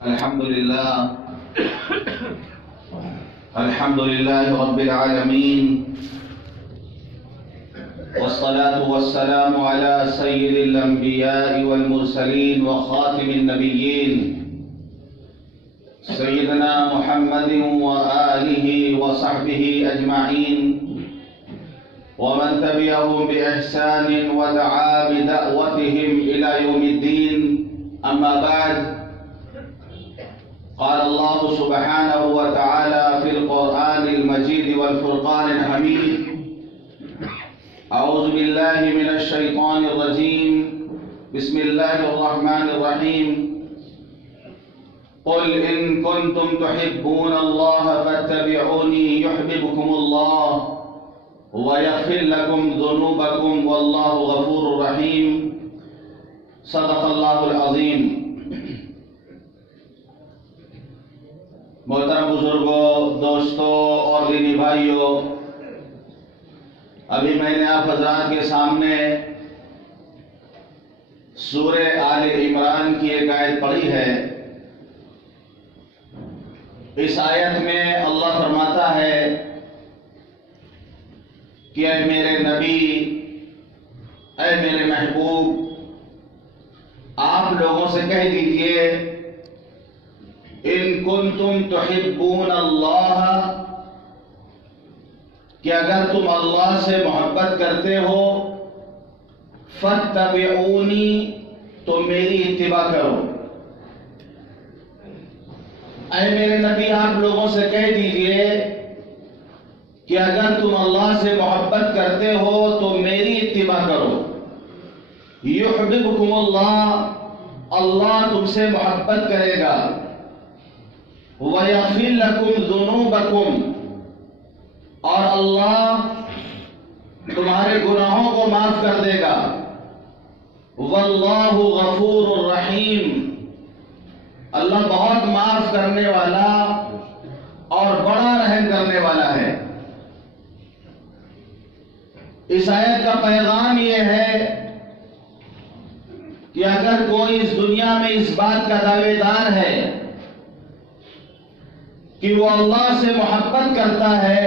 الحمد لله رب العالمين، والصلاة والسلام على سيد الأنبياء والمرسلين وخاتم النبيين سيدنا محمد وآله وصحبه أجمعين، ومن تبعهم بإحسان ودعا بدعوتهم إلى يوم الدين. أما بعد، قال الله سبحانه وتعالى في القرآن المجيد والفرقان الحميد: أعوذ بالله من الشيطان الرجيم، بسم الله الرحمن الرحيم. قل إن كنتم تحبون الله فاتبعوني يحببكم الله ويغفر لكم ذنوبكم والله غفور رحيم. صدق الله العظيم. محترم بزرگوں، دوستوں اور دینی بھائیوں، ابھی میں نے آپ حضرات کے سامنے سورہ آل عمران کی ایک آیت پڑھی ہے. اس آیت میں اللہ فرماتا ہے کہ اے میرے نبی، اے میرے محبوب، آپ لوگوں سے کہہ دیجئے ان کنتم تحبون اللہ، کہ اگر تم اللہ سے محبت کرتے ہو، فاتبعونی، تو میری اتباع کرو. اے میرے نبی، آپ لوگوں سے کہہ دیجئے کہ اگر تم اللہ سے محبت کرتے ہو تو میری اتباع کرو. یحببکم اللہ، اللہ تم سے محبت کرے گا. وَيَغْفِرْ لَكُمْ ذُنُوبَكُمْ، اور اللہ تمہارے گناہوں کو معاف کر دے گا. وَاللَّهُ غَفُورٌ رَحِيمٌ، اللہ بہت معاف کرنے والا اور بڑا رحم کرنے والا ہے. اس آیت کا پیغام یہ ہے کہ اگر کوئی اس دنیا میں اس بات کا دعوے دار ہے کہ وہ اللہ سے محبت کرتا ہے،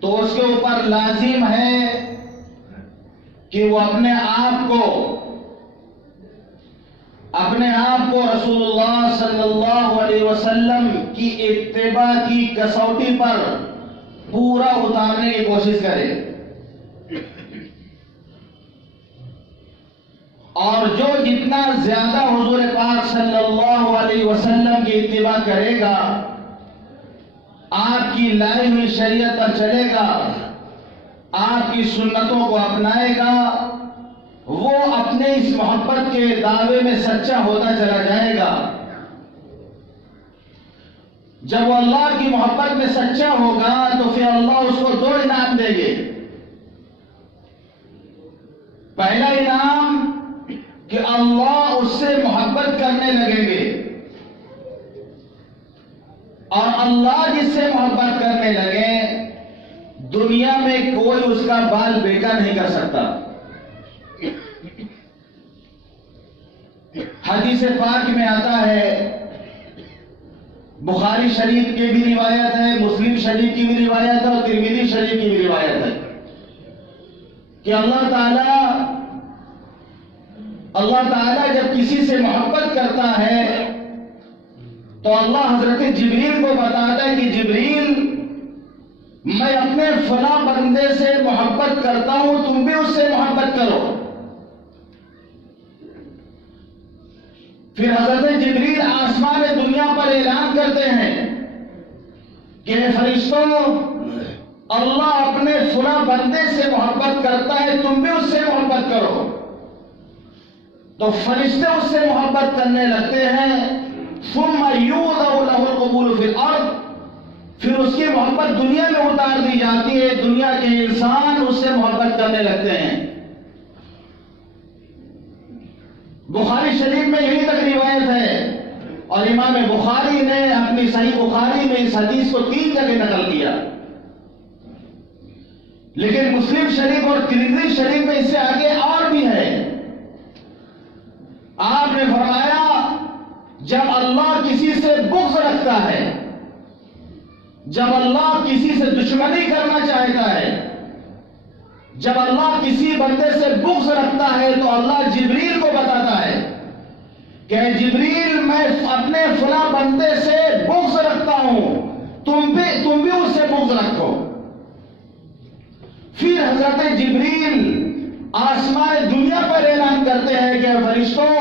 تو اس کے اوپر لازم ہے کہ وہ اپنے آپ کو رسول اللہ صلی اللہ علیہ وسلم کی اتباع کی کسوٹی پر پورا اتارنے کی کوشش کرے. اور جو جتنا زیادہ حضور پاک صلی اللہ علیہ وسلم کی اتباع کرے گا، آپ کی لائی ہوئی شریعت پر چلے گا، آپ کی سنتوں کو اپنائے گا، وہ اپنے اس محبت کے دعوے میں سچا ہوتا چلا جائے گا. جب وہ اللہ کی محبت میں سچا ہوگا تو پھر اللہ اس کو دو انعام دیں گے. پہلا انعام کہ اللہ اس سے محبت کرنے لگیں گے، اور اللہ جس سے محبت کرنے لگے، دنیا میں کوئی اس کا بال بیکا نہیں کر سکتا. حدیث پاک میں آتا ہے، بخاری شریف کی بھی روایت ہے، مسلم شریف کی بھی روایت ہے، اور ترمذی شریف کی بھی روایت ہے کہ اللہ تعالیٰ جب کسی سے محبت کرتا ہے تو اللہ حضرت جبریل کو بتاتا ہے کہ جبریل، میں اپنے فلاں بندے سے محبت کرتا ہوں، تم بھی اس سے محبت کرو. پھر حضرت جبریل آسمان دنیا پر اعلان کرتے ہیں کہ فرشتوں، اللہ اپنے فلاں بندے سے محبت کرتا ہے، تم بھی اس سے محبت کرو. تو فرشتے اس سے محبت کرنے لگتے ہیں. ثم یوضع له القبول فی الارض، پھر اس کی محبت دنیا میں اتار دی جاتی ہے، دنیا کے انسان اس سے محبت کرنے لگتے ہیں. بخاری شریف میں یہی تک روایت ہے، اور امام بخاری نے اپنی صحیح بخاری میں اس حدیث کو 3 جگہ نقل کیا. لیکن مسلم شریف اور ترمذی شریف میں اس سے آگے اور بھی ہے. آپ نے فرمایا جب اللہ کسی سے بغض رکھتا ہے، جب اللہ کسی سے دشمنی کرنا چاہتا ہے، جب اللہ کسی بندے سے بغض رکھتا ہے تو اللہ جبریل کو بتاتا ہے کہ جبریل میں اپنے فلاں بندے سے بغض رکھتا ہوں، تم بھی اس سے بغض رکھو۔ پھر حضرت جبریل آسمان دنیا پر اعلان کرتے ہیں کہ فرشتوں،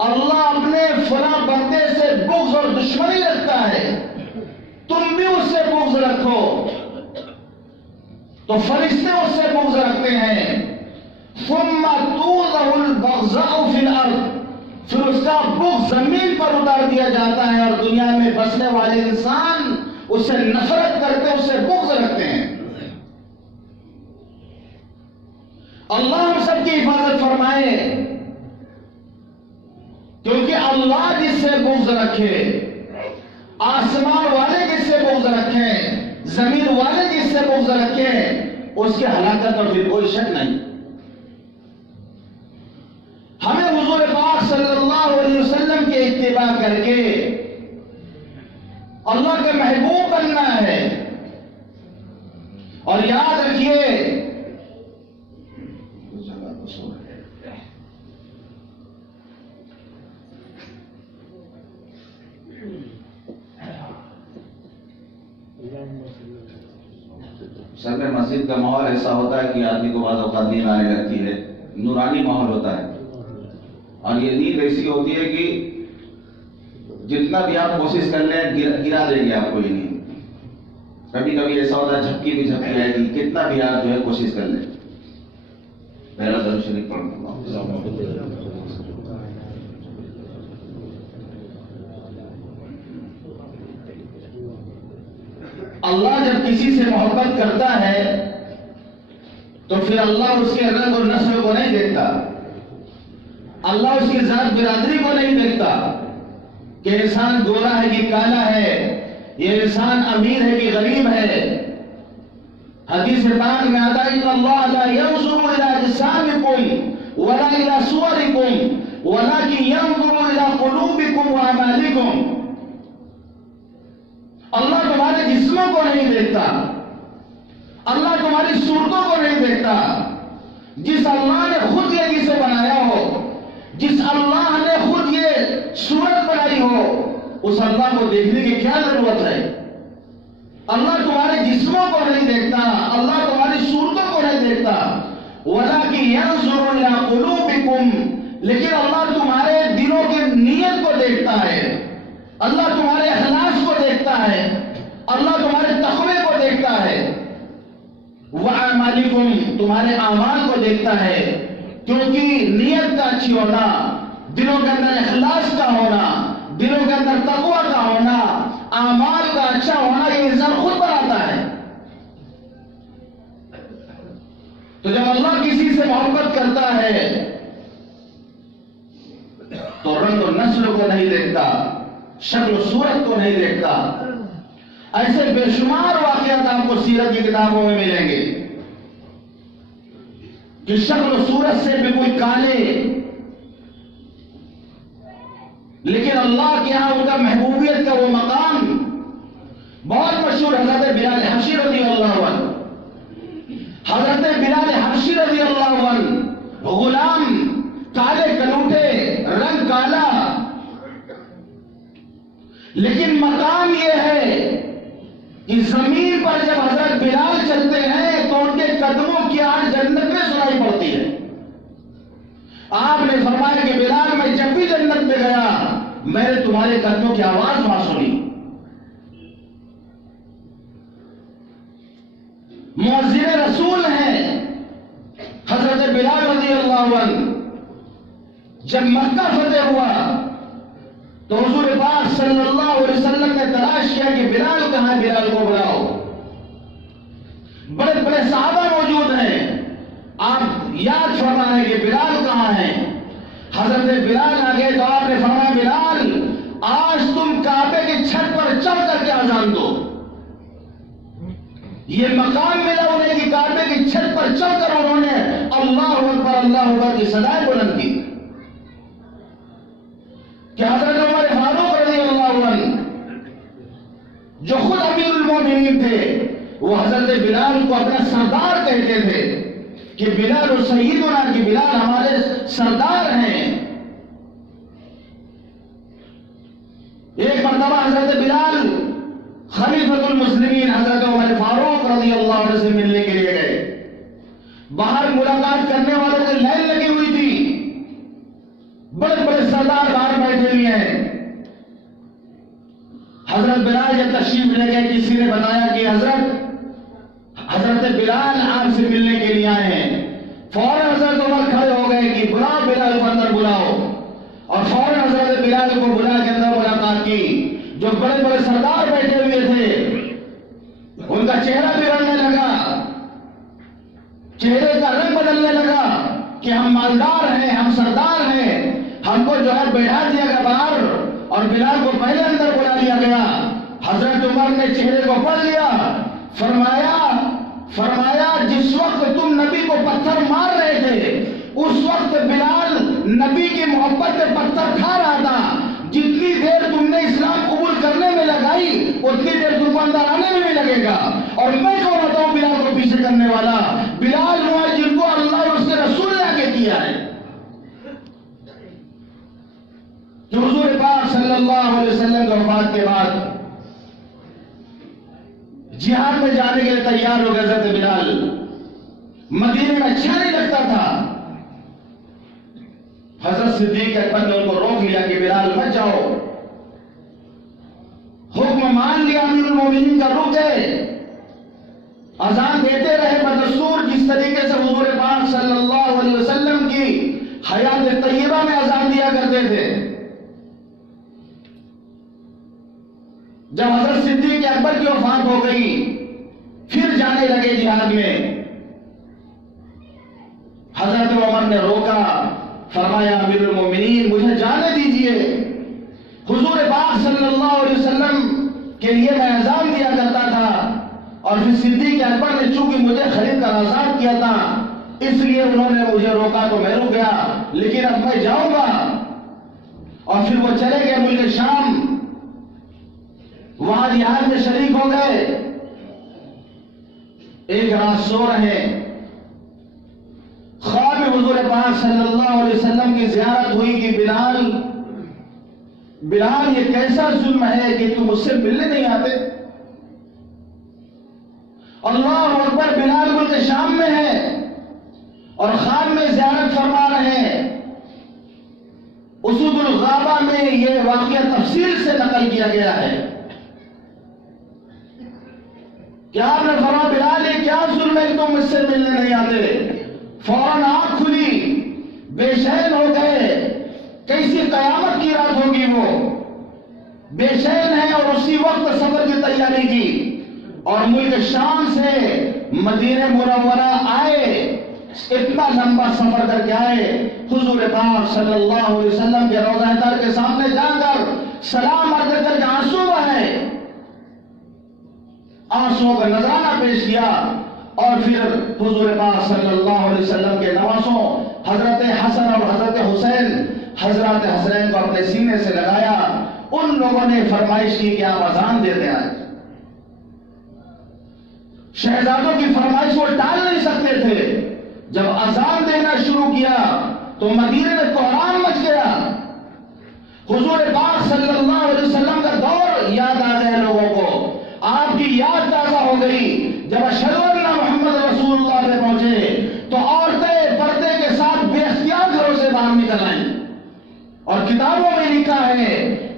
اللہ اپنے فلاں بندے سے بغض اور دشمنی رکھتا ہے، تم بھی اس سے بغض رکھو۔ تو فرشتے اس سے بغض رکھتے ہیں۔ ثم توضع البغضاء فی الارض، پھر اس کا بغض زمین پر اتار دیا جاتا ہے اور دنیا میں بسنے والے انسان اس سے نفرت کرتے، اس سے بغض رکھتے ہیں۔ اللہ ہم سب کی حفاظت فرمائے، کیونکہ اللہ جس سے بغض رکھے، آسمان والے جس سے بغض رکھیں، زمین والے جس سے بغض رکھیں، اس کے ہلاکت پر پھر کوئی شک نہیں۔ ہمیں حضور پاک صلی اللہ علیہ وسلم کے اتباع کر کے اللہ کے محبوب بننا ہے۔ اور یاد رکھیے، سر میں مسجد کا ماحول ایسا ہوتا ہے کہ آدمی کو بعض اوقات نیند آنے لگتی ہے، نورانی ماحول ہوتا ہے، اور یہ نیند ایسی ہوتی ہے کہ جتنا بھی آپ کوشش کر لیں گرا دے گی آپ کو یہ نیند۔ کبھی کبھی ایسا ہوتا ہے جھپکی بھی جھپکی آئے گی، کتنا بھی آپ جو ہے کوشش کر لیں۔ پہلا درود شریف پڑھنا۔ اللہ جب کسی سے محبت کرتا ہے تو پھر اللہ اس کے رنگ اور نسل کو نہیں دیکھتا، اللہ اس کی ذات برادری کو نہیں دیکھتا کہ انسان گورا ہے کہ کالا ہے، یہ انسان امیر ہے کہ غریب ہے۔ حدیث پاک میں آتا ہے ان اللہ لا ينظر الى اجسامکم ولا الى صورکم ولكن ينظر الى قلوبکم واعمالکم۔ اللہ تمہارے جسموں کو نہیں دیکھتا، اللہ تمہاری صورتوں کو نہیں دیکھتا۔ جس اللہ نے خود یہ جسے بنایا ہو، جس اللہ نے خود یہ صورت بنائی ہو، اس اللہ کو دیکھنے کی کیا ضرورت ہے؟ اللہ تمہارے جسموں کو نہیں دیکھتا، اللہ تمہاری صورتوں کو نہیں دیکھتا۔ وَلَكِنْ يَنْظُرُ إِلَىٰ قُلُوبِكُمْ، لیکن اللہ تمہارے دلوں کی نیت کو دیکھتا ہے، اللہ تمہارے اخلاص کو دیکھتا ہے، اللہ تمہارے تقوی کو دیکھتا ہے۔ وَأَعْمَالِكُمْ، تمہارے اعمال کو دیکھتا ہے، کیونکہ نیت کا اچھی ہونا، دلوں کے اندر اخلاص کا ہونا، دلوں کے اندر تقوی کا ہونا، اعمال کا اچھا ہونا، یہ انسان خود بناتا ہے۔ تو جب اللہ کسی سے محبت کرتا ہے تو رنگ و نسل کو نہیں دیکھتا، شکل و صورت کو نہیں دیکھتا۔ ایسے بے شمار واقعات آپ کو سیرت کی کتابوں میں ملیں گے کہ شکل و صورت سے بھی کوئی کالے، لیکن اللہ کے ہاں ان کا محبوبیت کا وہ مقام بہت مشہور۔ حضرت بلال حبشی رضی اللہ عنہ، حضرت بلال حبشی رضی اللہ عنہ، غلام، کالے کلوٹے، رنگ کالا، لیکن مقام یہ ہے کہ زمین پر جب حضرت بلال چلتے ہیں تو ان کے قدموں کی آواز جنت میں سنائی پڑتی ہے۔ آپ نے فرمایا کہ بلال میں جب بھی جنت میں گیا میں نے تمہارے قدموں کی آواز وہاں سنی۔ مؤذن رسول ہیں حضرت بلال رضی اللہ عنہ۔ جب مکہ فتح ہوا تو حضور پاک صلی اللہ علیہ وسلم نے تلاش کیا کہ بلال کہاں ہے، بلال کو بلاؤ۔ بڑے بڑے صحابہ موجود ہیں، آپ یاد فرما رہے کہ بلال کہاں ہے۔ حضرت بلال آگے تو آپ نے فرمایا بلال آج تم کعبے کی چھت پر چڑھ کر کے اذان دو۔ یہ مقام ملا انہیں کہ کعبے کی چھت پر چڑھ کر انہوں نے اللہ اکبر کی صدائیں بلند کی کہ حضرت عمر المؤمنین تھے، وہ حضرت بلال کو اپنا سردار کہتے تھے کہ بلال سیدنا، کہ بلال ہمارے سردار ہیں۔ ایک مرتبہ حضرت بلال خلیفۃ المسلمین حضرت عمر فاروق رضی اللہ عنہ سے ملنے کے لیے گئے۔ باہر ملاقات کرنے والوں کی لائن لگی ہوئی تھی، بڑے بڑے سردار باہر بیٹھے ہوئے ہیں۔ حضرت بلال جب تشریف لے گئے، کسی نے بتایا کہ حضرت بلال آپ سے ملنے کے لیے آئے ہیں۔ فوراً حضرت عمر کھڑے ہو گئے کہ بلاؤ بلال کو اندر بلاؤ، اور فوراً حضرت بلال کو بلا کے اندر ملاقات کی۔ جو بڑے بڑے سردار بیٹھے ہوئے تھے ان کا چہرہ بگڑنے لگا، چہرے کا رنگ بدلنے لگا کہ ہم مالدار ہیں، ہم سردار ہیں، ہم کو جو ہے بیٹھا دیا گیا باہر اور بلال کو پہلے اندر بلا لیا گیا۔ حضرت عمر نے چہرے کو پڑھ لیا، فرمایا جس وقت تم نبی کو پتھر مار رہے تھے اس وقت بلال نبی کی محبت میں پتھر کھا رہا تھا۔ جتنی دیر تم نے اسلام قبول کرنے میں لگائی اتنی دیر تم کو اندر آنے میں بھی لگے گا، اور میں کون ہوتا ہوں بلال کو پیچھے کرنے والا؟ بلال وہ ہے جن کو اللہ اور اس کے رسول نے آگے کیا ہے۔ کہ حضور پاک صلی اللہ علیہ وسلم کی وفات کے بعد جہاد میں جانے کے لیے تیار ہو گئے حضرت بلال۔ مدینے میں اچھا نہیں لگتا تھا۔ حضرت صدیق اکبر نے ان کو روک لیا کہ بلال مت جاؤ، حکم مان لیا امیر المومنین کا، رک گئے، اذان دیتے رہے بدستور، جس طریقے سے حضور پاک صلی اللہ علیہ وسلم کی حیات طیبہ میں اذان دیا کرتے تھے۔ جب حضرت صدیق اکبر کی وفات ہو گئی پھر جانے لگے جہاد میں۔ حضرت عمر نے روکا، فرمایا امیر المومنین مجھے جانے دیجئے، حضور پاک صلی اللہ علیہ وسلم کے لیے میں اذان دیا کرتا تھا، اور پھر صدیق اکبر نے چونکہ مجھے خرید کر آزاد کیا تھا اس لیے انہوں نے مجھے روکا تو میں رک گیا، لیکن اب میں جاؤں گا۔ اور پھر وہ چلے گئے ملک شام، وہاں جہاد میں شریک ہو گئے۔ ایک رات سو رہے، خواب میں حضور پاک صلی اللہ علیہ وسلم کی زیارت ہوئی کہ بلال یہ کیسا ظلم ہے کہ تم مجھ سے ملنے نہیں آتے؟ اللہ اکبر، بلال ملک شام میں ہے اور خواب میں زیارت فرما رہے ہیں۔ اسود الغابہ میں یہ واقعہ تفصیل سے نقل کیا گیا ہے کہ آپ نے فرمایا بلال یہ کیا ظلم ہے کہ تم مجھ سے ملنے نہیں آتے؟ فوراً آنکھ کھلی، بے چین ہو گئے، کیسی قیامت کی رات ہوگی، وہ بے چین ہے، اور اسی وقت سفر کی تیاری کی اور ملک شام سے مدینہ منورہ آئے، اتنا لمبا سفر کر کے آئے، حضور پاک صلی اللہ علیہ وسلم کے روضہ طاہر کے سامنے جا کر سلام عرض کر کے آنسو بہائے، آنسوؤں کا نذرانہ پیش کیا، اور پھر حضور پاک صلی اللہ علیہ وسلم کے نواسوں حضرت حسن اور حضرت حسین حضرات حسنین کو اپنے سینے سے لگایا۔ ان لوگوں نے فرمائش کی کہ آپ اذان دیتے آئے۔ شہزادوں کی فرمائش وہ ٹال نہیں سکتے تھے۔ جب اذان دینا شروع کیا تو مدینے میں کوہرام مچ گیا۔ حضور پاک صلی اللہ علیہ وسلم کا دور یاد آ گیا لوگوں کو، آپ کی یاد تازہ ہو گئی۔ جب اشہدو ان محمد رسول اللہ پہ پہنچے تو عورتیں پردے کے ساتھ بے اختیار گھروں سے باہر نکل آئیں، اور کتابوں میں لکھا ہے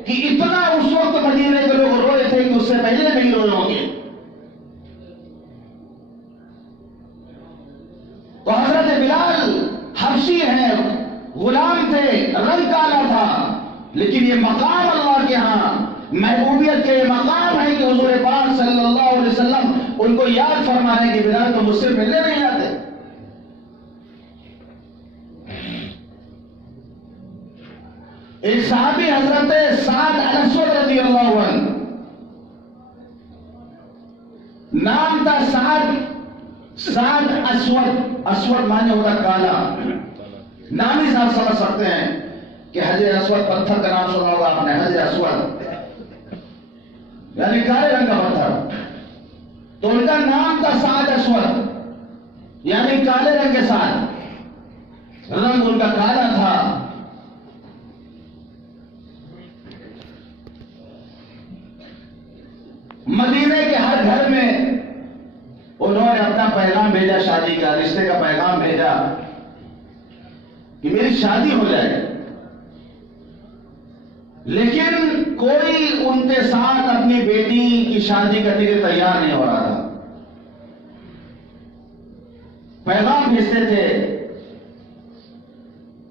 کہ اتنا اس وقت مدینے کے لوگ روئے تھے کہ اس سے پہلے نہیں روئے ہوں گے۔ تو حضرت بلال حبشی ہیں، غلام تھے، رنگ کالا تھا، لیکن یہ مقام اللہ کے ہاں محبوبیت کے یہ مقام ہے کہ حضور پاک صلی اللہ علیہ وسلم ان کو یاد فرما رہے کہ بلال تو مجھ سے ملنے نہیں آتے۔ ایک صحابی حضرت سعد الاسود رضی اللہ عنہ، نام تھا سعد اسود، اسود معنی ہوتا کالا، نام ہی صاحب سمجھ سکتے ہیں کہ حجر اسود، پتھر کا نام سنا ہوگا آپ نے، حجر اسود یعنی کالے رنگ کا پتھر۔ تو ان کا نام تھا سعد اسود، یعنی کالے رنگ کے ساتھ، رنگ ان کا کالا تھا۔ مدینے کے ہر گھر میں انہوں نے اپنا پیغام بھیجا، شادی کا، رشتے کا پیغام بھیجا کہ میری شادی ہو جائے، لیکن کوئی ان کے ساتھ اپنی بیٹی کی شادی کرنے کے لیے تیار نہیں ہو رہا تھا۔ پیغام بھیجتے تھے،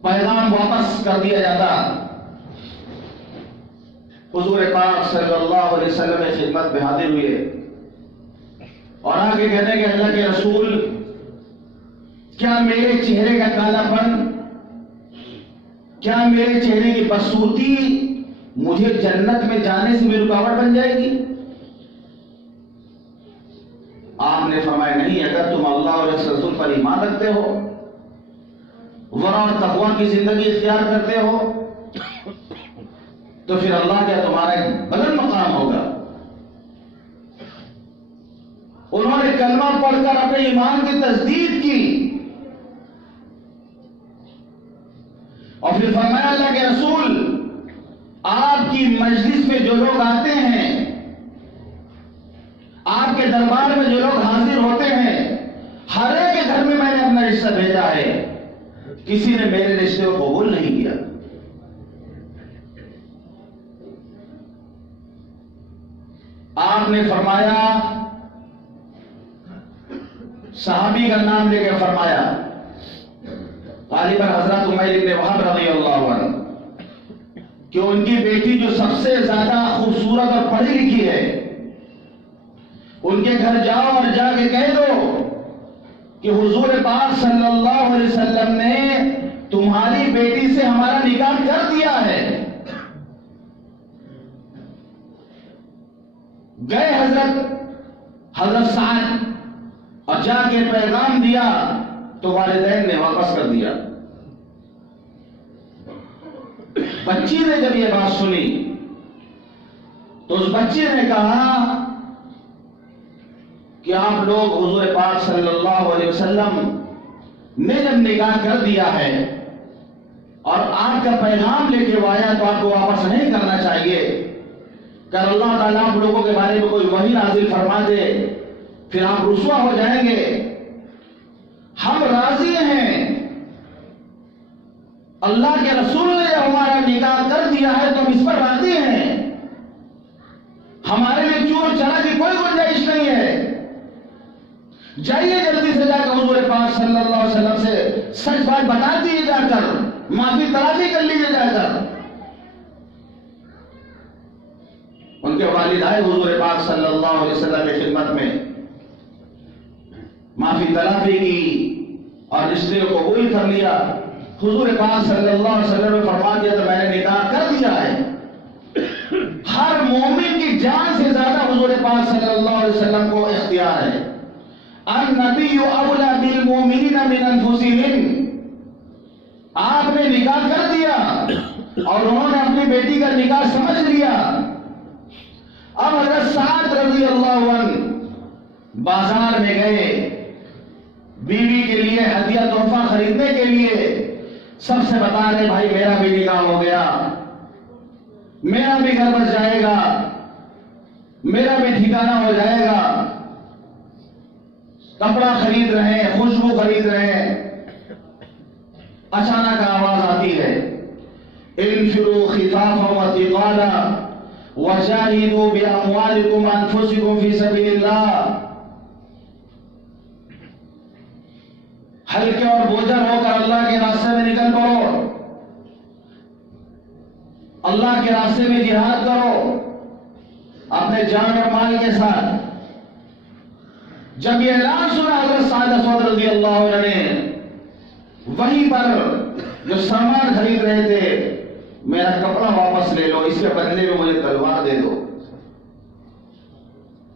پیغام واپس کر دیا جاتا۔ حضور پاک صلی اللہ علیہ وسلم کی خدمت میں حاضر ہوئے اور آگے کہنے کہ اللہ کے رسول، کیا میرے چہرے کا کالا پن، کیا میرے چہرے کی بدصورتی مجھے جنت میں جانے سے بھی رکاوٹ بن جائے گی؟ آپ نے فرمایا نہیں، اگر تم اللہ اور اس رسول پر ایمان رکھتے ہو، ورع اور تقوی کی زندگی اختیار کرتے ہو، تو پھر اللہ کا تمہارا ایک بلند مقام ہوگا۔ انہوں نے کلمہ پڑھ کر اپنے ایمان کی تصدیق کی اور پھر فرمایا اللہ کے رسول، آپ کی مجلس میں جو لوگ آتے ہیں، آپ کے دربار میں جو لوگ حاضر ہوتے ہیں، ہر ایک کے گھر میں میں نے اپنا رشتہ بھیجا ہے، کسی نے میرے رشتے کو قبول نہیں کیا۔ آپ نے فرمایا، صحابی کا نام لے کے فرمایا، غالباً حضرت عمیر بن وہب رضی اللہ عنہ، کہ ان کی بیٹی جو سب سے زیادہ خوبصورت اور پڑھی لکھی ہے، ان کے گھر جاؤ اور جا کے کہہ دو کہ حضور پاک صلی اللہ علیہ وسلم نے تمہاری بیٹی سے ہمارا نکاح کر دیا ہے۔ گئے حضرت سعد اور جا کے پیغام دیا تو والدین نے واپس کر دیا۔ بچی نے جب یہ بات سنی تو اس بچی نے کہا کہ آپ لوگ حضور پاک صلی اللہ علیہ وسلم نے جب نکاح کر دیا ہے اور آپ کا پیغام لے کے آیا تو آپ کو واپس نہیں کرنا چاہیے، کہ اللہ تعالیٰ آپ لوگوں کے بارے میں کوئی وحی نازل فرما دے، پھر آپ رسوا ہو جائیں گے۔ ہم راضی ہیں، اللہ کے رسول نے ہمارا نکاح کر دیا ہے تو ہم اس پر راضی ہیں، ہمارے لیے چور چرا کی کوئی گنجائش نہیں ہے۔ جائیے جلدی سے جا کر حضور پاک صلی اللہ علیہ وسلم سے سچ بات بتا دیجیے، جا کر معافی تلافی کر لیجیے جا کر۔ ان کے والد آئے حضور پاک صلی اللہ علیہ وسلم کی خدمت میں، معافی تلافی کی اور رشتے کو قبول کر لیا۔ حضور پاک صلی اللہ علیہ وسلم نے فرما دیا تو میں نے نکاح کر دیا ہے۔ ہر مومن کی جان سے زیادہ حضور پاک صلی اللہ علیہ وسلم کو اختیار ہے۔ النبی اولی بالمؤمنین من انفسہم، آپ نے نکاح کر دیا اور انہوں نے اپنی بیٹی کا نکاح سمجھ لیا۔ اب حضرت سعد رضی اللہ عنہ بازار میں گئے، بیوی کے لیے ہدیہ تحفہ خریدنے کے لیے سب سے بتا رہے بھائی میرا بھی نکاح ہو گیا، میرا بھی گھر بس جائے گا، میرا بھی ٹھکانہ ہو جائے گا۔ کپڑا خرید رہے ہیں، خوشبو خرید رہے ہیں، اچانک آواز آتی ہے انفروا خفافا وثقالا وجاہدوا باموالکم وانفسکم فی سبیل اللہ، ہلکے اور بوجھل ہو کر اللہ کے راستے میں نکل پڑو، اللہ کے راستے میں جہاد کرو اپنے جان اور مال کے ساتھ۔ جب یہ اعلان سنا حضرت سعد اسود رضی اللہ عنہ نے، وہیں پر جو سامان خرید رہے تھے، میرا کپڑا واپس لے لو، اس کے بدلے میں مجھے تلوار دے دو،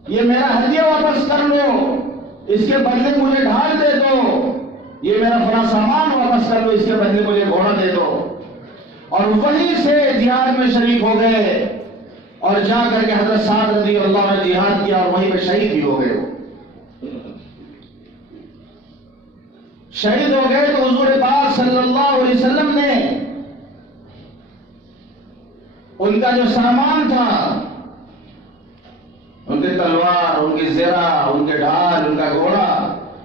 یہ میرا ہدیہ واپس کر لو، اس کے بدلے مجھے ڈھال دے دو، یہ میرا فلاں سامان واپس کر لو، اس کے بدلے مجھے گھوڑا دے دو۔ اور وہیں سے جہاد میں شریک ہو گئے اور جا کر کے حضرت سعد رضی اللہ عنہ جہاد کیا اور وہیں پہ شہید بھی ہو گئے۔ شہید ہو گئے تو حضور پاک صلی اللہ علیہ وسلم نے ان کا جو سامان تھا، ان کے تلوار، ان کی زرہ، ان کے ڈھال، ان کا گھوڑا،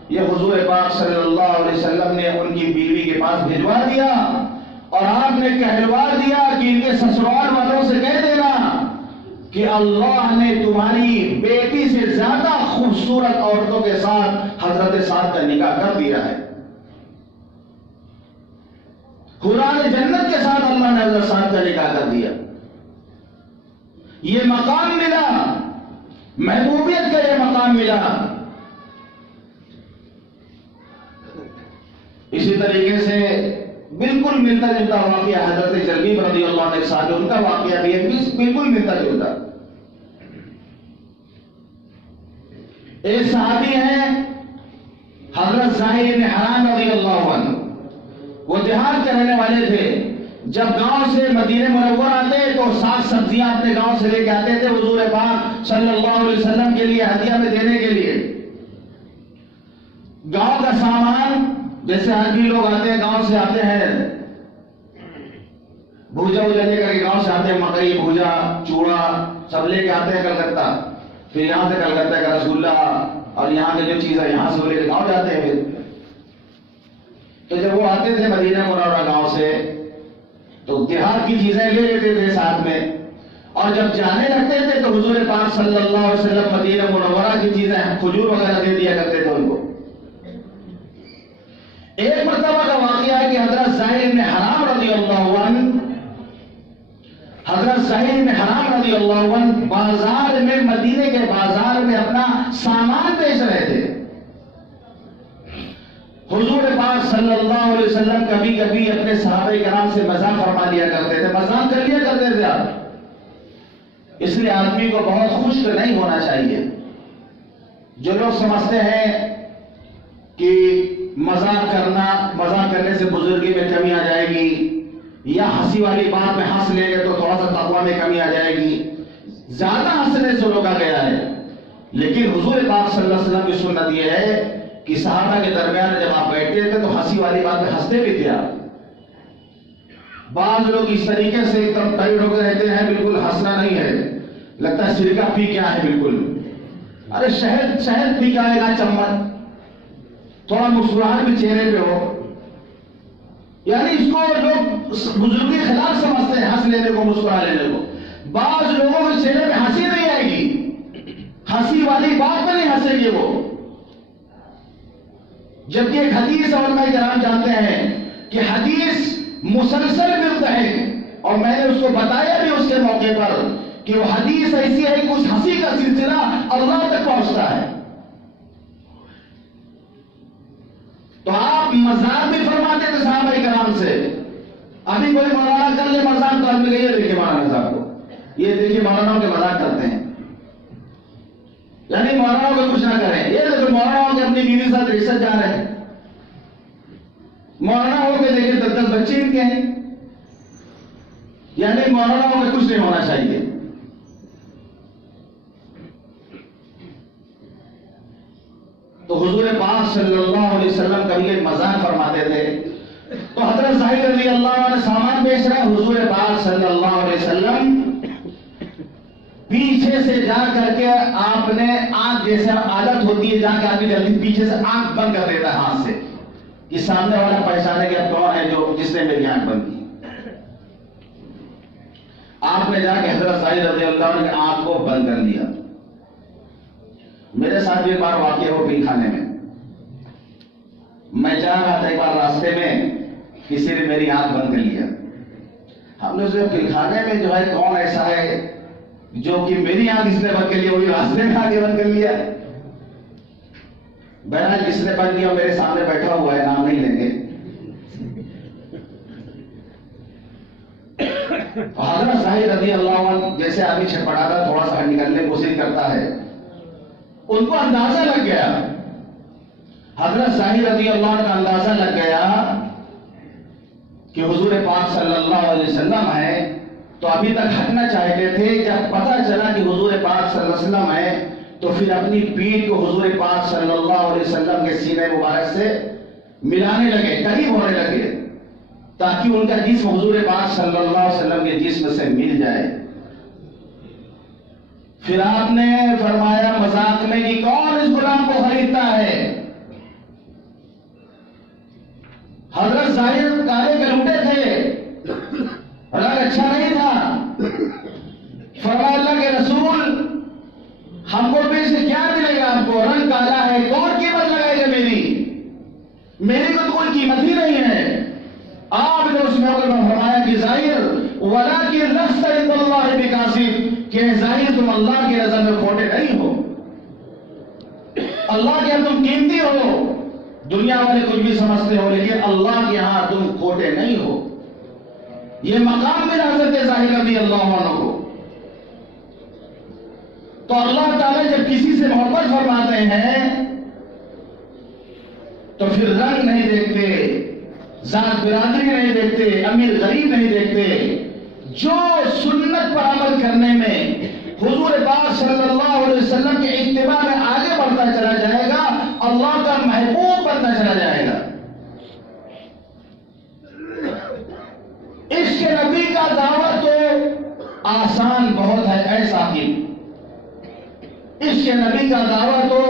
یہ حضور پاک صلی اللہ علیہ وسلم نے ان کی بیوی کے پاس بھجوا دیا، اور آپ نے کہلوا دیا کہ ان کے سسرال والوں سے کہہ دینا کہ اللہ نے تمہاری بیٹی سے زیادہ خوبصورت عورتوں کے ساتھ حضرت سعد کا نکاح کر دیا ہے۔ حوران جنت کے ساتھ اللہ نے حضرت سعد کا نکاح کر دیا۔ یہ مقام ملا، محبوبیت کا یہ مقام ملا۔ اسی طریقے سے بالکل ملتا جلتا واقعہ حضرت جلبیب رضی اللہ عنہ کے ساتھ ان کا واقعہ بھی ہے، بالکل ملتا جلتا۔ ایک صحابی ہیں حضرت زاہد بن حرام رضی اللہ عنہ، وہ دیہات کے رہنے والے تھے۔ جب گاؤں سے مدینہ منورہ آتے تو ساگ سبزیاں اپنے گاؤں سے لے کے آتے تھے حضور پاک صلی اللہ علیہ وسلم کے لیے ہدیہ میں دینے کے لیے۔ گاؤں کا سامان جیسے آج بھی لوگ آتے ہیں، گاؤں سے آتے ہیں بھوجا ووجا لے کر کے، گاؤں سے آتے ہیں مکئی، بھوجا، چوڑا سب لے کے آتے ہیں کلکتہ، پھر یہاں سے کلکتہ کا رسگلہ اور یہاں کی جو چیز ہے یہاں سے وہ لے کے گاؤں جاتے ہیں۔ پھر تو جب وہ آتے تھے مدینہ منورہ گاؤں سے تو دیہات کی چیزیں لے لیتے تھے ساتھ میں، اور جب جانے لگتے تھے تو حضور پاک صلی اللہ علیہ وسلم مدینہ منورہ کی چیزیں کھجور وغیرہ دے دیا کرتے تھے ان کو۔ ایک مرتبہ کا واقعہ ہے کہ حضرت زاہد بن حرام رضی اللہ عنہ، حضرت زاہد بن حرام رضی اللہ عنہ بازار میں، مدینے کے بازار میں اپنا سامان بیچ رہے تھے۔ حضور پاک صلی اللہ علیہ وسلم کبھی کبھی اپنے صحابہ کرام سے مذاق فرما لیا کرتے تھے، مذاق کر لیا کرتے تھے آپ۔ اس لیے آدمی کو بہت خشک نہیں ہونا چاہیے۔ جو لوگ سمجھتے ہیں کہ مذاق کرنے سے بزرگی میں کمی آ جائے گی، یا ہنسی والی بات میں ہنس لیں گے تو تھوڑا سا تقویٰ میں کمی آ جائے گی، زیادہ ہنسنے سے روکا گیا ہے۔ لیکن حضور پاک صلی اللہ علیہ وسلم کی سنت یہ ہے کہ صحابہ کے درمیان جب آپ بیٹھتے تھے تو ہنسی والی بات میں ہنستے بھی تھے آپ۔ بعض لوگ اس طریقے سے ایک دم ٹائٹ ہو کے رہتے ہیں، بالکل ہنسنا نہیں ہے، لگتا ہے سرکہ پی کیا ہے بالکل، ارے شہد پی کیا ہے گا چمچ، تھوڑا مسکراہٹ بھی چہرے پہ ہو۔ یعنی اس کو لوگ بزرگی خلاف سمجھتے ہیں، ہنس لینے کو، مسکرا لینے کو۔ بعض لوگوں کے چہرے پہ ہنسی نہیں آئے گی، ہنسی والی بات میں نہیں ہنسیں گے وہ۔ جبکہ ایک حدیث علماء کرام جانتے ہیں کہ حدیث مسلسل ملتا ہے، اور میں نے اس کو بتایا بھی اس کے موقع پر کہ وہ حدیث ایسی ہے کہ اس ہنسی کا سلسلہ اللہ تک پہنچتا ہے۔ تو آپ مذاق بھی فرماتے تھے صحابہ کرام سے۔ ابھی کوئی مولانا کر لے مذاق تو آدمی یہ دیکھے مولانا صاحب کو، یہ دیکھیے مولانا کے مذاق کرتے ہیں، یعنی مولانا کو کچھ نہ کریں۔ یہ دیکھو مولانا کے اپنی بیوی ساتھ ریسرچ جا رہے ہیں، مولانا ہو کے دیکھیں 10 بچے ان کے ہیں، یعنی مولانا ہو کے کچھ نہیں ہونا چاہیے۔ تو حضور پاک صلی اللہ علیہ وسلم کبھی ایک مذاق فرماتے تھے۔ تو حضرت زاہد رضی اللہ عنہ سامان بیچ رہے، حضور پاک صلی اللہ علیہ وسلم پیچھے سے جا کر کے آپ نے آنکھ، جیسے عادت ہوتی ہے جا کے آدمی جلدی پیچھے سے آنکھ بند کر دیتا ہے ہاتھ سے، کہ سامنے والا پہچانے کہ اب کون ہے جو جس نے میری آنکھ بند کی۔ آپ نے جا کے حضرت زاہد رضی اللہ عنہ کی آنکھ کو بند کر لیا۔ میرے ساتھ بھی ایک بار واقع ہو پیر خانے میں جا رہا تھا، ایک بار راستے میں کسی نے میری آنکھ بند کر لیا۔ ہم نے اسے پیر خانے میں جو ہے کون ایسا ہے جو کہ میری آنکھ اس نے بند کر لیا، وہی راستے میں آگے بند کر لیا۔ بہرحال جس نے بند کیا میرے سامنے بیٹھا ہوا ہے، نام نہیں لیں گے۔ حضرت زاہد رضی اللہ عنہ جیسے آدمی چھٹپٹاتا تھوڑا سا نکلنے کی کوشش کرتا ہے، ان کو اندازہ لگ گیا، حضرت زاہد رضی اللہ عنہ کا اندازہ لگ گیا کہ حضور پاک صلی اللہ علیہ وسلم ہے، تو ابھی تک ہٹنا چاہتے تھے۔ جب پتہ چلا کہ حضور پاک صلی اللہ علیہ وسلم ہے تو پھر اپنی پیٹھ کو حضور پاک صلی اللہ علیہ وسلم کے سینے مبارک سے ملانے لگے، قریب ہونے لگے، تاکہ ان کا جسم حضور پاک صلی اللہ علیہ وسلم کے جسم سے مل جائے۔ پھر آپ نے فرمایا مذاق میں کہ کون اس غلام کو خریدتا ہے؟ حضرت ظاہر کالے کلوٹے تھے، رنگ اچھا نہیں تھا۔ فرمایا اللہ کے رسول ہم کو پیش سے کیا ملے گا؟ آپ کو رنگ کالا ہے، کون قیمت لگائے گا؟ میری کو کوئی قیمت ہی نہیں ہے۔ آپ نے اس موقع میں فرمایا کہ ظاہر وَلَٰكِن لَسْتَ عِندَ اللَّهِ بِكَاذِبٍ، کہ ظاہر تم اللہ کی نظر میں کھوٹے نہیں ہو، اللہ کے یہاں تم قیمتی ہو۔ دنیا والے کچھ بھی سمجھتے ہو لیکن اللہ کے یہاں تم کھوٹے نہیں ہو۔ یہ مقام ملا حضرت ظاہر رضی اللہ عنہ کو۔ تو اللہ تعالیٰ جب کسی سے محبت فرماتے ہیں تو پھر رنگ نہیں دیکھتے، ذات برادری نہیں دیکھتے، امیر غریب نہیں دیکھتے۔ جو سنت پر عمل کرنے میں حضور پاک صلی اللہ علیہ وسلم کے اتباع میں آگے بڑھتا چلا جائے گا، اللہ کا محبوب بنتا چلا جائے گا۔ عشق نبی کا دعویٰ تو آسان بہت ہے اے ثاقب، عشق نبی کا دعویٰ تو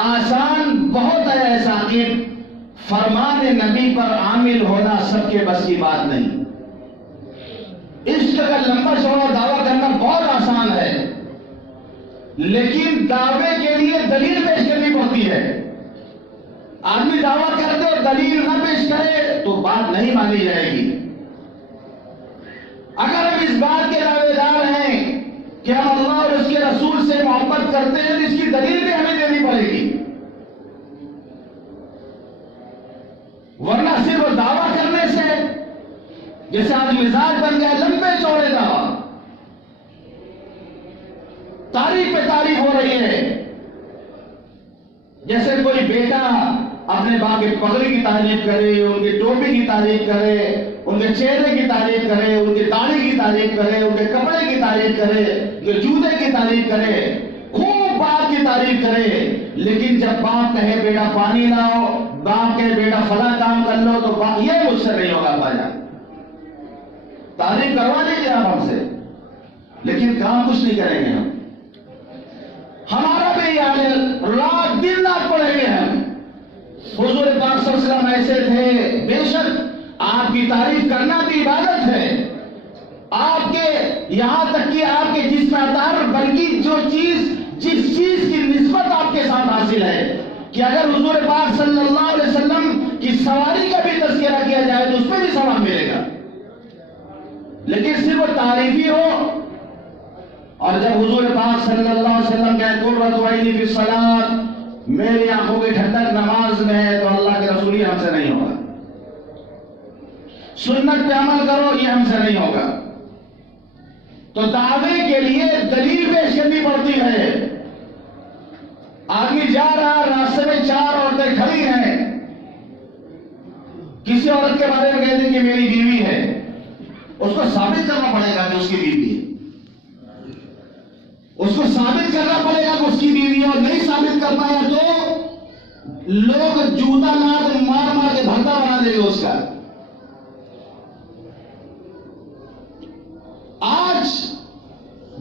آسان بہت ہے اے ثاقب، فرمان نبی پر عامل ہونا سب کے بس کی بات نہیں۔ عشق کا لمبا چوڑا دعویٰ کرنا بہت آسان ہے، لیکن دعوے کے لیے دلیل پیش کرنی پڑتی ہے۔ آدمی دعویٰ کر دے اور دلیل نہ پیش کرے تو بات نہیں مانی جائے گی۔ اگر ہم اس بات کے دعوے دار ہیں کہ ہم اللہ اور اس کے رسول سے محبت کرتے ہیں تو اس کی دلیل بھی ہمیں دینی پڑے گی، ورنہ صرف دعویٰ کرنے سے جیسے آج مزاج بن گیا لمبے چوڑے دعویٰ، تعریف پہ تعریف ہو رہی ہے۔ جیسے کوئی بیٹا اپنے باپ کے پگڑی کی تعریف کرے، ان کی ٹوپی کی تعریف کرے، ان کے چہرے کی تعریف کرے، ان کی داڑھی کی تعریف کرے، ان کے کپڑے کی تعریف کرے، ان کے جوتے کی تعریف کرے، خوب باپ کی تعریف کرے، لیکن جب باپ کہے بیٹا پانی لاؤ، باپ کہے بیٹا فلاں کام کر لو، تو یہ مجھ سے نہیں ہوگا ابا جان۔ تعریف کروا دیجیے آپ ہم سے، لیکن کام کچھ نہیں کریں گے ہم۔ ہمارا بھی حال ہے، رات دن رات پڑھیں گے ہم۔ حضور پاک صلی اللہ علیہ وسلم ایسے تھے، بے شک آپ کی تعریف کرنا بھی عبادت ہے۔ آپ کے یہاں تک کہ آپ کے جسم اطہر بلکہ جس چیز کی نسبت آپ کے ساتھ حاصل ہے، کہ اگر حضور پاک صلی اللہ علیہ وسلم کی سواری کا بھی تذکرہ کیا جائے تو اس پہ بھی ثواب ملے گا، لیکن صرف تعریفی ہو۔ اور جب حضور پاک صلی اللہ علیہ وسلم کہے قرۃ عینی فی الصلاۃ، میری آنکھوں کی ٹھنڈک نماز میں ہے، تو اللہ کے رسول یہ ہم سے نہیں ہوگا۔ سنت پہ عمل کرو، یہ ہم سے نہیں ہوگا۔ تو دعوے کے لیے دلیل پیش کرنی پڑتی ہے۔ آدمی جا رہا، راستے میں 4 عورتیں کھڑی ہیں، کسی عورت کے بارے میں کہتے ہیں کہ میری بیوی ہے، اس کو ثابت کرنا پڑے گا کہ اس کی بیوی ہے، اس کو ثابت کرنا پڑے گا کہ اس کی بیوی ہے، اور نہیں ثابت کر پایا تو لوگ جوتا مار مار کے بھرتا بنا دیں گے اس کا۔ آج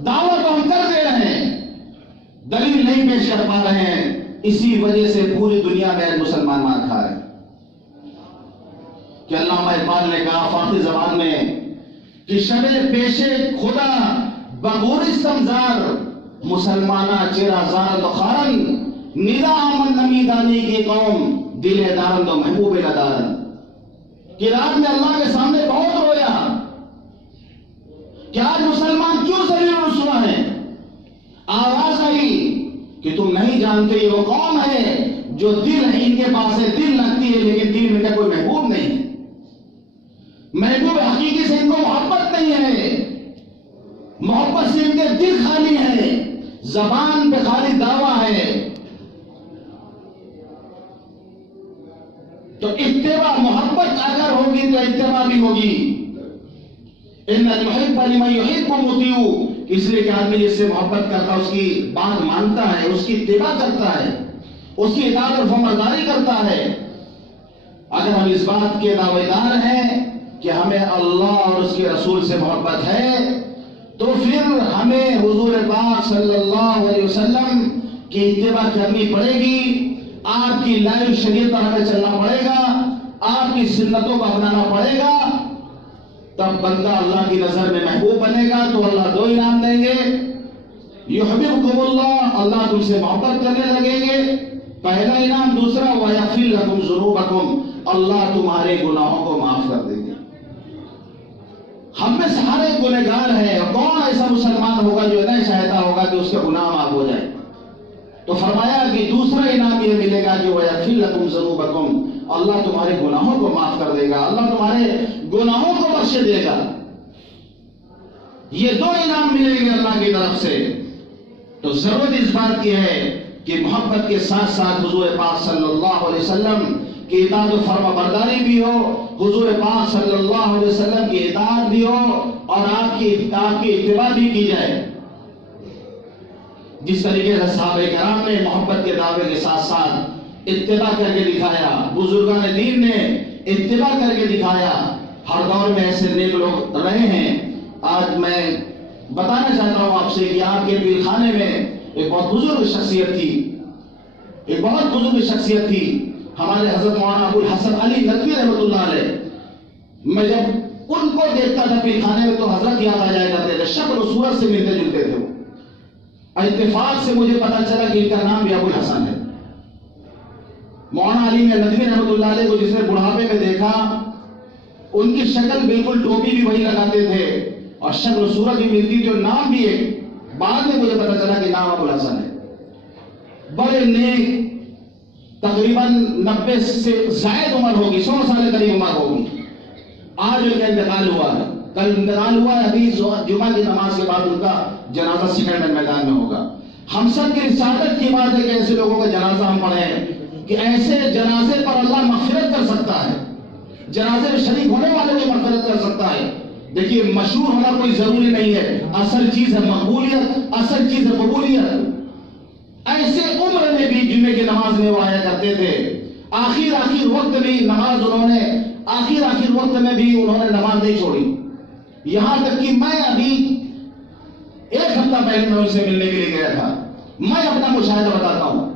دعوت تو ہم کر دے رہے ہیں، دلیل نہیں پیش کر پا رہے ہیں، اسی وجہ سے پوری دنیا میں مسلمان مار کھا رہے ہیں۔ کہ علامہ اقبال نے کہا فارسی زبان میں کہ شب پیش خدا بگورستم زار، مسلمانہ چیرا زار تو خارن، ندا آمن نمیدانی کی قوم، دل دارن تو محبوب ندارن۔ کہ رات میں اللہ کے سامنے بہت رویا کہ آج مسلمان کیوں ذلیل و رسوا ہیں۔ آواز آئی کہ تم نہیں جانتے یہ وہ قوم ہے جو دل ہے ان کے پاس ہے، دل لگتی ہے لیکن دل میں کوئی محبوب نہیں ہے، محبوب حقیقی سے ان کو محبت نہیں ہے، محبت سے ان کے دل خالی ہے، زبان پہ خالی دعویٰ ہے۔ تو اتباع محبت اگر ہوگی تو اتباع بھی ہوگی۔ ان المحب لمن يحب مطیع، اس لیے کہ آدمی جس سے محبت کرتا ہے اس کی بات مانتا ہے، اس کی اتباع کرتا ہے، اس کی اطاعت اور فرمانبرداری کرتا ہے۔ اگر ہم اس بات کے دعویدار ہیں کہ ہمیں اللہ اور اس کے رسول سے محبت ہے تو پھر ہمیں حضور پاک صلی اللہ علیہ وسلم کی اتباع کرنی پڑے گی، آپ کی لائیو شریعت پر ہمیں چلنا پڑے گا، آپ کی سنتوں کو اپنانا پڑے گا، تب بندہ اللہ کی نظر میں محبوب بنے گا۔ تو اللہ دو انعام دیں گے، یحببکم اللہ، اللہ تم سے محبت کرنے لگیں گے، پہلا انعام۔ دوسرا ویغفر لکم ذنوبکم، اللہ تمہارے گناہوں کو معاف کر دیں گے۔ ہم میں سارے گنہگار ہیں، اور کون ایسا مسلمان ہوگا جو نہیں چاہتا ہوگا کہ اس کے گناہ معاف ہو جائے؟ تو فرمایا کہ دوسرا انعام یہ ملے گا کہ وَيَغْفِرْ لَكُمْ ذُنُوبَكُمْ، اللہ تمہارے گناہوں کو معاف کر دے گا، اللہ تمہارے گناہوں کو بخش دے گا۔ یہ دو انعام ملیں گے اللہ کی طرف سے۔ تو ضرورت اس بات کی ہے کہ محبت کے ساتھ ساتھ حضور پاک صلی اللہ علیہ وسلم کی اطاعت و فرما برداری بھی ہو، حضور پاک صلی اللہ علیہ وسلم کی اطاعت بھی ہو، اور آپ کی اتباع بھی کی جائے۔ جس طریقے سے صحابہ کرام نے محبت کے دعوے کے ساتھ ساتھ اتباع کر کے دکھایا، بزرگان دین نے اتباع کر کے دکھایا، ہر دور میں ایسے نیک لوگ رہے ہیں۔ آج میں بتانا چاہتا ہوں آپ سے کہ آپ کے پیر خانے میں ایک بہت بزرگ شخصیت تھی، ایک بہت بزرگ شخصیت تھی، ہمارے حضرت مولانا ابو الحسن علی ندوی رحمۃ اللہ علیہ۔ میں جب ان کو دیکھتا تھا پیر خانے میں تو حضرت یاد آ جایا کرتے تھے، شکل و صورت سے ملتے جلتے تھے وہ۔ اتفاق سے مجھے پتا چلا کہ ان کا نام بھی ابو الحسن ہے۔ مولانا علی ندوی رحمۃ اللہ علیہ کو جس نے بڑھاپے میں دیکھا، ان کی شکل بالکل ٹوپی بھی وہی لگاتے تھے اور شکل و صورت بھی ملتی تھی، اور نام بھی ایک۔ بعد میں مجھے پتا چلا کہ نام ابو الحسن ہے۔ بڑے نیک، تقریباً 90 سے زائد عمر ہوگی، 100 سال قریب عمر ہوگی۔ آج ان کا انتقال ہوا ہے، کل انتقال ہوا ہے، ابھی جمعہ کی نماز کے بعد ان کا جنازہ سیکنڈ میدان میں ہوگا۔ ہم سب کی رسالت کی بات ہے کہ ایسے لوگوں کا جنازہ ہم پڑھیں کہ ایسے جنازے پر اللہ مغفرت کر سکتا ہے، جنازے میں شریک ہونے والے کو مغفرت کر سکتا ہے۔ دیکھیے مشہور ہونا کوئی ضروری نہیں ہے، اصل چیز ہے مقبولیت، اصل چیز ہے قبولیت۔ ایسے عمر میں بھی جمعے کی نماز میں وہ آیا کرتے تھے، آخر وقت بھی نماز انہوں نے آخر وقت میں بھی انہوں نے نماز نہیں چھوڑی، یہاں تک کہ میں ابھی 1 ہفتہ پہلے میں ان سے ملنے کے لیے گیا تھا۔ میں اپنا مشاہدہ بتاتا ہوں،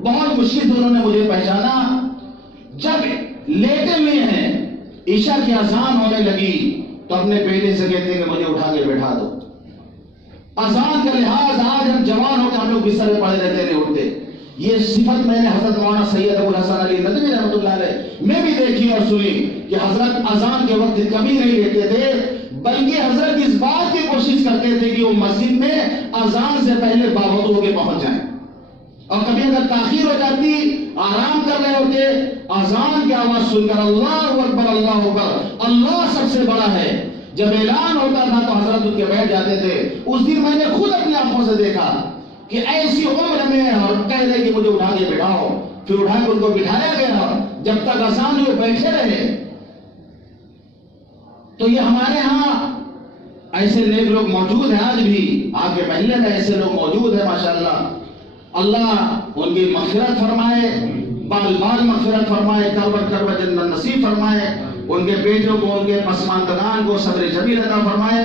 بہت مشکل سے انہوں نے مجھے پہچانا۔ جب لیٹے ہوئے ہیں، عشاء کی اذان ہونے لگی تو اپنے بیٹے سے کہتے ہیں کہ مجھے اٹھا کے بیٹھا دو۔ اذان کا لحاظ، آج ہم جوان ہو کے ہم لوگ بستر میں پڑے رہتے نہیں اٹھتے۔ یہ صفت میں نے حضرت مولانا سید ابو الحسن علی ندوی رحمۃ اللہ علیہ میں بھی دیکھی اور سنی کہ حضرت اذان کے وقت کبھی نہیں لیٹتے تھے، بلکہ حضرت اس بات کی کوشش کرتے تھے کہ وہ مسجد میں اذان سے پہلے باوضو ہو کے پہنچ جائیں، اور کبھی اگر تاخیر ہو جاتی، آرام کر رہے ہوتے، اذان کی آواز سن کر اللہ اکبر اللہ اکبر، اللہ سب سے بڑا ہے، جب اعلان ہوتا تھا تو حضرت ان کے بیٹھ جاتے تھے۔ اس دن میں نے خود اپنی آنکھوں سے دیکھا کہ ایسی عمر میں، اور کہہ رہے کہ مجھے اٹھا کے بٹھاؤ، پھر اٹھا کے ان کو بٹھایا گیا، جب تک اذان ہوئے بیٹھے رہے۔ تو یہ ہمارے ہاں ایسے نیک لوگ موجود ہیں، آج بھی آپ کے پہلے میں ایسے لوگ موجود ہیں ماشاءاللہ۔ اللہ ان کی مغفرت فرمائے، بال بال مغفرت فرمائے، کروٹ کروٹ جنت نصیب فرمائے، ان کے بیٹوں کو، ان کے پسماندگان کو صبر جمیل عطا فرمائے۔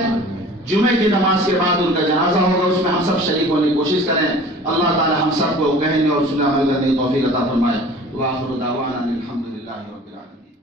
جمعے کی نماز کے بعد ان کا جنازہ ہوگا، اس میں ہم سب شریک ہونے کی کوشش کریں۔ اللہ تعالی ہم سب کو کہنے اور سننے والے کی توفیق عطا فرمائے۔ وآخر دعوانا الحمدللہ رب العالمین۔